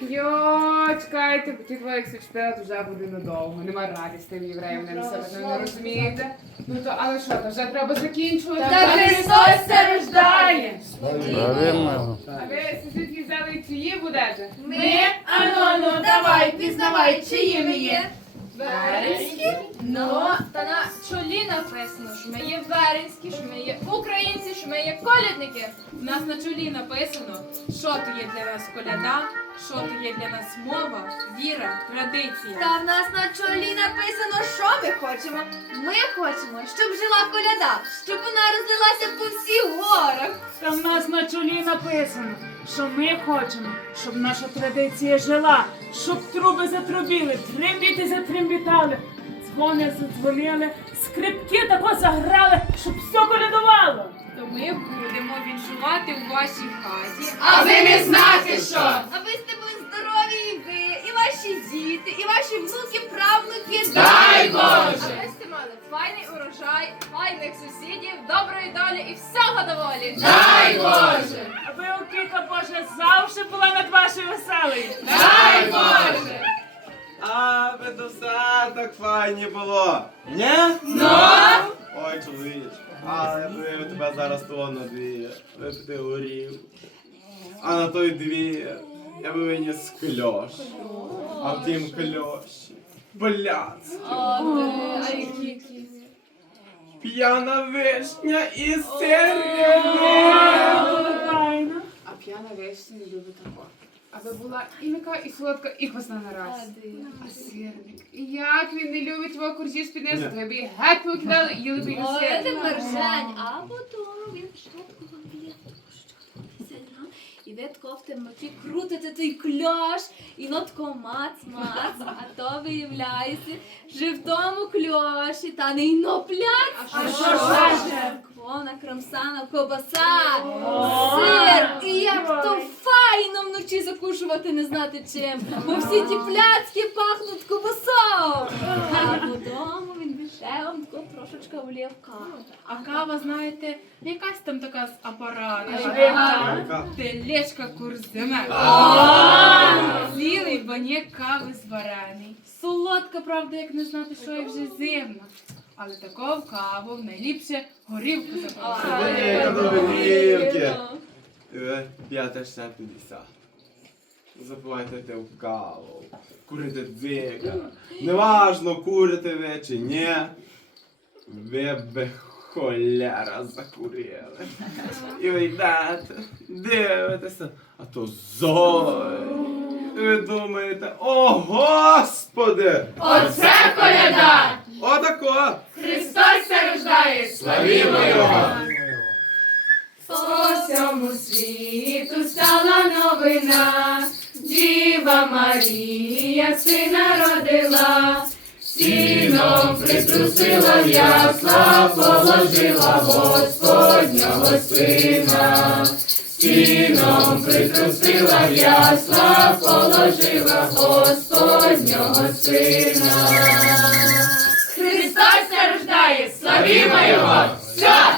Йо, чекайте, бо ті твої експерт вже буде надовго. Нема раді з тим євреєм, не себе не розумієте. Ну то, але що, то вже треба закінчувати. Та Христос це рождає! А ви звідки взяли чиї будете? Ми, ану, ну, давай, пізнавай, чиї ми є. Веренські? Ну, та на чолі написано, що ми є веренські, що ми є українці, що ми є колядники. У нас на чолі написано, що то є для нас коляда, що то є для нас мова, віра, традиція. Та в нас на чолі написано, що ми хочемо. Ми хочемо, щоб жила коляда, щоб вона розлилася по всіх горах. Та в нас на чолі написано, що ми хочемо, щоб наша традиція жила, щоб труби затрубіли, трембіти затрембітали, дзвони задзвонили, скрипки тако заграли, щоб все колядувало. То ми будемо віншувати у вашій хаті. А ви не знаєте що? А ви з тобою здорові і ви, і ваші діти, і ваші внуки, правнуки. Дай А ви сте мали файний урожай, файних сусідів, доброї долі і всього доволі. Дай Боже! Аби опіка Божа завжди була над вашою веселою. Дай Боже! А, все так файні було. Ні? Ну? Ой, чоловіче, але я тебе зараз того дві випити горів. А на той дві я би виніс кльош. А в тім кльоші. Бляц. А які? П'яна вишня і сирня. А п'яна вещь не любить такого. Аби була і м'яка, і солодка, і вкусна на раз. А сирник. Як він не любить його куржі з піднесу, то я б її геть покидали і їли б і Ой, сирник. тепер Жень, а потім він спочатку вам б'є сильно, і ви тако в темноті крутите той кльош, і тако мац, мац, а то виявляється, що в тому кльоші та не іно пляц, А що ж? Вона крамсана ковбаса, сир, і як то файно вночі не знати чим, бо всі ті пляцки пахнуть ковбасою. А додому він біше вам тако трошечка влів каву. А кава, знаєте, якась там така з апарату. Яка? Телечка курзиме. Цілий банєк кави зварений. Солодка, правда, як не знати, що і вже зимна. Але такого каву найліпше горілку запалити. Е, П'яте ще 50. Запивайте те в каву, курите дзика. Неважно, курите ви чи ні. Ви би холера закурили. І ви йдете, дивитеся, а то зой. Ви думаєте, о Господи! Оце коляда! Отако! Христос се рождає! Славімо Його! По всьому світу стала новина, Марія сина родила, сіном притрусила ясла, положила Господнього сина, сіном притрусила ясла, положила Господнього сина. Христос се рождає, славімо Його! Все!